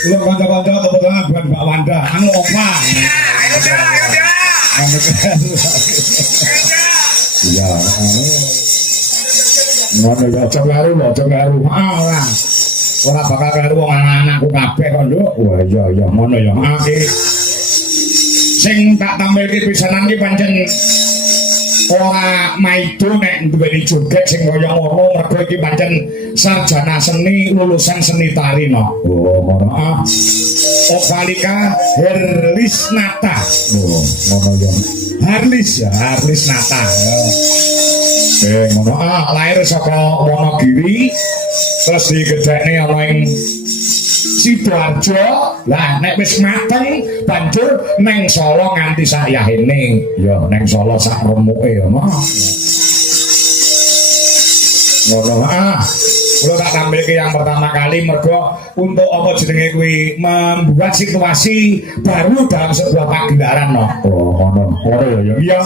Kula kanca-kanca kebetulan bukan Mbak Wanda, anu Opa. Ayo dah, ayo dah. Iya, ngono ya aja karo lho, aja karo. Ora. Ora bakal karo wong anak-anakku kabeh kok, Nduk. Wah, iya iya ngono ya. Iki sing tak tampilke pisanan iki pancen ora maido nek duweni joget sing kaya ngono mergo iki pancen sarjana seni lulusan seni tari no. Oh, ngono. Ovalika Herlisnata. Oh, ngono ya. Harlis ya, Harlisnata. Ngono. Lahir saka Wonogiri terus digedhekne ana ing Sidoarjo. Lah nek wis mateng banjur neng Solo nganti sayahene. Ya neng Solo sak remuke ya, Mas. Ngono. Kula tak tampilke yang pertama kali mergo untuk apa jenenge kuwi membuat situasi baru dalam sebuah pagelaran no. Oh, ngono. Ora ya. Iya.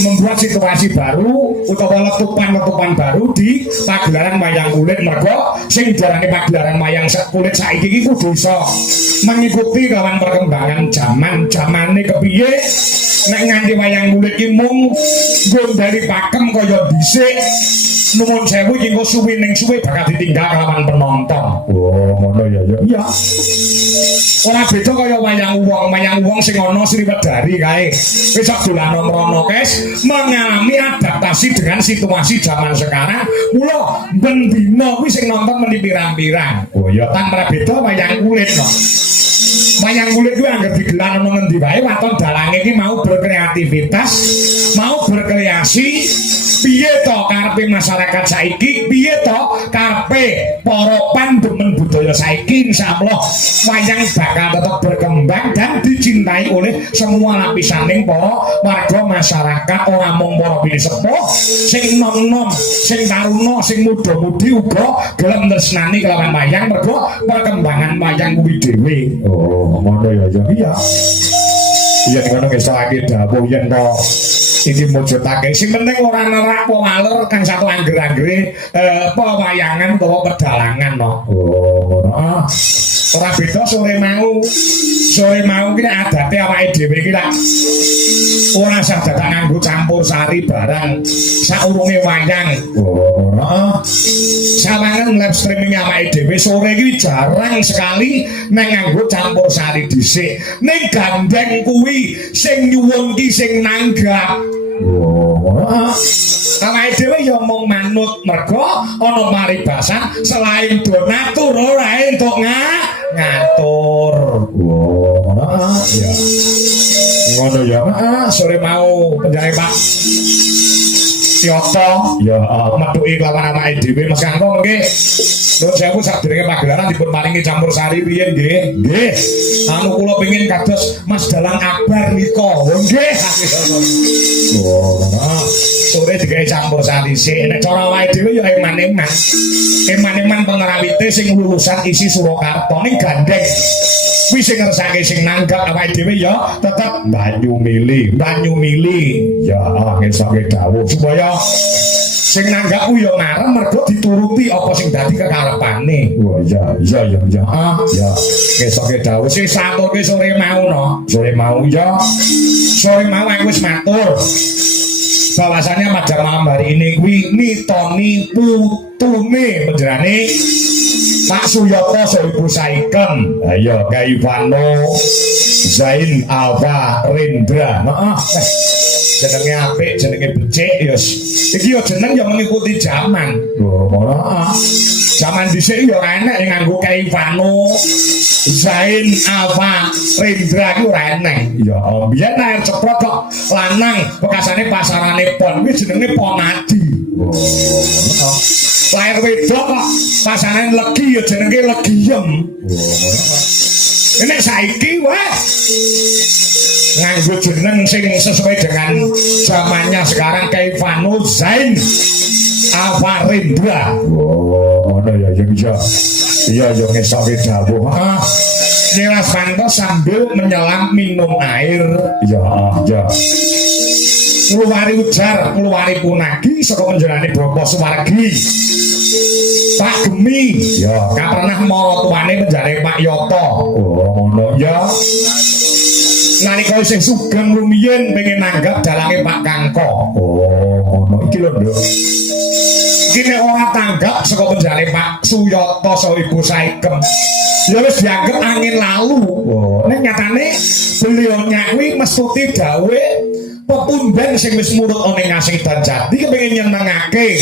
Membuat situasi baru utawa letupan-letupan baru di pagelaran wayang kulit mergo sing diarani pagelaran wayang kulit saiki iki kudu iso mengikuti kawan perkembangan zamane kepiye nek nganti wayang kulit iki mung gondali pakem kaya dhisik nuwun sewu iki engko suwi ning suwi bakal ditinggal kawan penonton. Oh, ngono ya ya. Iya. Ora beda kaya wayang wong sing ana Sriwedari kae. Wis dolan mrono kes mengalami adaptasi dengan situasi zaman sekarang. Mula ben dina kuwi sing nonton meni pirang-pirang. Oh ya tan ora beda wayang kulit no. Wayang kulit kuwi anggere digelar ana ngendi wae waton dalange iki mau berkreativitas, mau berkreasi. Piye to karepe masyarakat saiki, piye to karepe para pandemen budaya saiki, insyaallah wayang bakal tetap berkembang dan dicintai oleh semua lapisaning para warga masyarakat, ora mung para pinisepuh, sing nom-nom, sing taruna, sing muda-mudi uga gelem tresnani kelawan wayang mergo perkembangan wayang kuwi dhewe. Oh, ngono ya ya. Iya. Iya ngono ngesake dawuh yen to iki mujudake sing penting ora nerak powaler kang satu angger-anggere pewayangan utawa pedalangan no. Oh, ngono. Ora beda sore mau ki adate awake dhewe iki lak ora sah dadak nganggo campur sari barang saurunge wayang. Oh, ngono. Sawangan live streaming awake dhewe sore iki jarang sekali nang nganggo campur sari dhisik. Ning gandeng kuwi sing nyuwun ki sing nanggap. Awake dhewe ya mung manut mergo ana paribasan selain donatur ora entuk ngatur. Ngono ya. Ngono ya. Sore mau penjare Pak Tioto ya metuki kelawan awake dhewe Mas Kangkung nggih. Nuwun sewu sadurunge pagelaran dipun paringi campur sari riyen nggih. Nggih. Anu kula pengin kados Mas Dalang Akbar nika. Nggih. Oh, sore digawe campur sari sik. Nek cara awake dhewe ya eman-eman. Eman-eman pengerawite sing lulusan isi Surakarta ning gandeng. Kuwi sing ngersake sing nanggap awake dhewe ya tetep banyu mili. Ya ngesake dawuh supaya sing nanggap ku ya marem mergo dituruti apa sing dadi kekarepane. Oh iya. Ya kesoke dawuh sing saturke sore mau no. Sore mau aku wis matur. Bahwasannya pada malam hari ini kuwi mitoni putune penjerane Pak Suyoto Soibu Saiken. Ayo Kaivano Zain Alfa Rendra. Jenenge apik, jenenge becik ya. Iki yo jeneng yo mengikuti zaman. Lho, ngono. Zaman dhisik yo ora enek nganggo Kaivano Zain Alfa Rendra ki ora enek. Ya, biyen air ceprot kok lanang bekasane pasarane pon kuwi jenenge Ponadi. Oh. Lahir wedok kok pasarane legi ya jenenge Legiem. Oh. Ini saiki wae nganggo jeneng sing sesuai dengan zamannya sekarang Kaivano Zain Alfa Rendra. Oh, ngono ya bisa. Iya yo ngesoke dawuh. Nyiras pantos sambil menyelam minum air. Ya. Ngluwari ujar, ngluwari punagi saka penjerane Bromo Suwargi. Pak Gemi ya gak pernah mara tuane menjare Pak Yoto. Oh ngono ya. Nalika isih sugeng rumiyin pengen nanggap dalange Pak Kangko. Oh ngono iki lho Nduk. Kini ora tanggap saka penjane Pak Suyoto saha Ibu Saikem. Ya wis dianggep angin lalu. Oh, nek nyatane beliau kuwi mestuti dawuh pepundhen sing wis murut ana ing Kasidan Jati kepengin nyenengake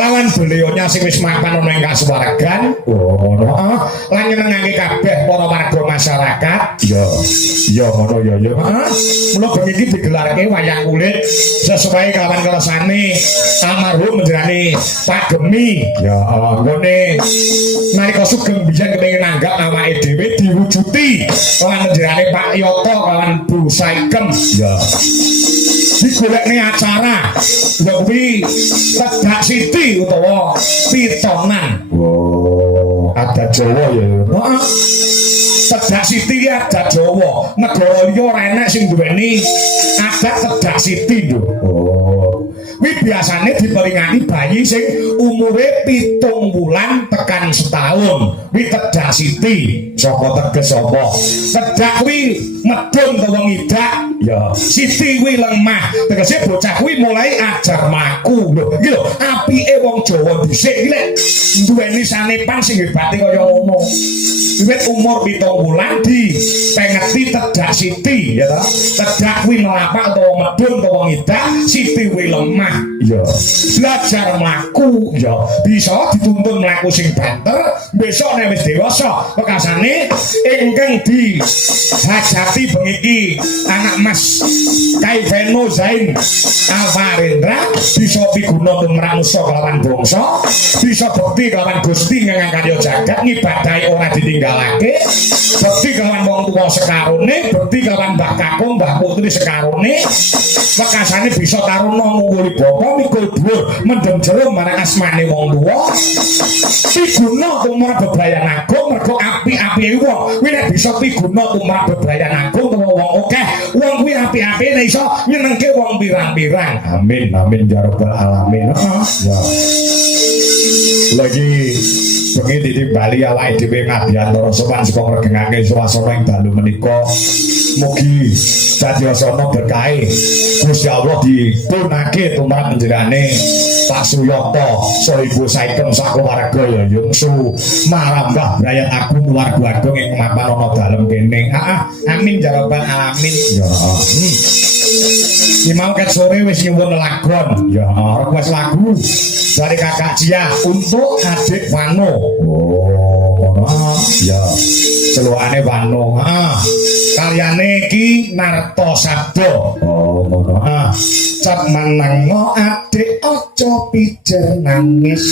lawan beliaunya sing wis mapan ana ing kasuwargan. Oh, ngono. Lan nyenengake kabeh para warga masyarakat. Ya ngono ya. Mula bengi iki digelarke wayang kulit sesuai kawan kersane almarhum menjerani Pak Gemi. Ya nggone nalika sugeng biyen kepengin nanggap awake dhewe diwujuti lan menjerani Pak Yoto kawan Bu Saikem. Ya. Digolekne acara kuwi Tedak Siti utawa Pitonan. Oh, adat Jawa ya. Heeh. Tedak Siti ya adat Jawa. Negara liya ora enek sing duweni adat Tedak Siti lho. Oh. Kuwi biasane diperingati bayi sing umure 7 wulan tekan setahun. Kuwi Tedak Siti saka teges apa? Tedak kuwi medun utawa ngidak. Ya, Siti kuwi lemah. Tegese bocah kuwi mulai ajar mlaku. Lho, iki lho, apike wong Jawa dhisik iki lek duweni sanepan sing hebate kaya ngono. Wiwit umur 7 wulan dipengeti Tedak Siti, ya ta? Tedak kuwi melapak utawa medun utawa ngidak, Siti kuwi lemah. Ya, belajar mlaku, ya. Bisa dituntun mlaku sing banter, besok nek wis dewasa, bekasane ingkang dihajati bengi iki anak Mas Kaiveno Zain Alvarendra bisa piguna tumrap nusa kelawan bangsa, bisa bekti kelawan Gusti ingkang karya jagat ngibadahi ora ditinggalake, bekti kelawan wong tuwa sekarone, bekti kelawan Mbah Kakung, Mbah Putri sekarone, bekasane bisa taruna ngungguli bapa mikul dhuwur mendem jero marang asmane wong tuwa, piguna tumrap bebrayan agung mergo api-api wong kuwi nek bisa piguna tumrap bebrayan agung utawa wong akeh wong kuwi api-api nek iso nyenengke wong pirang-pirang. Amin amin ya rabbal alamin. Ya. Lagi bengi ditimbali awake dhewe ngabiyantara sopan saka ngregengake swasana ing dalu menika. Mugi dadyasana berkahe Gusti Allah ditunake tumrap panjenengane Pak Suyoto saha Ibu Saikem sakeluarga ya yungsu marambah brayat agung keluarga agung ing mapan ana dalem kene. Amin ya rabbal alamin. Ya. Iki mau ket sore wis nyuwun lagon. Ya, request lagu dari Kakak Cia untuk adik Wano. Oh, ngono. Ya. Celukane Wano. Karyane iki Narto Sabdo. Oh, ngono. Cap menengo adik aja pijer nangis.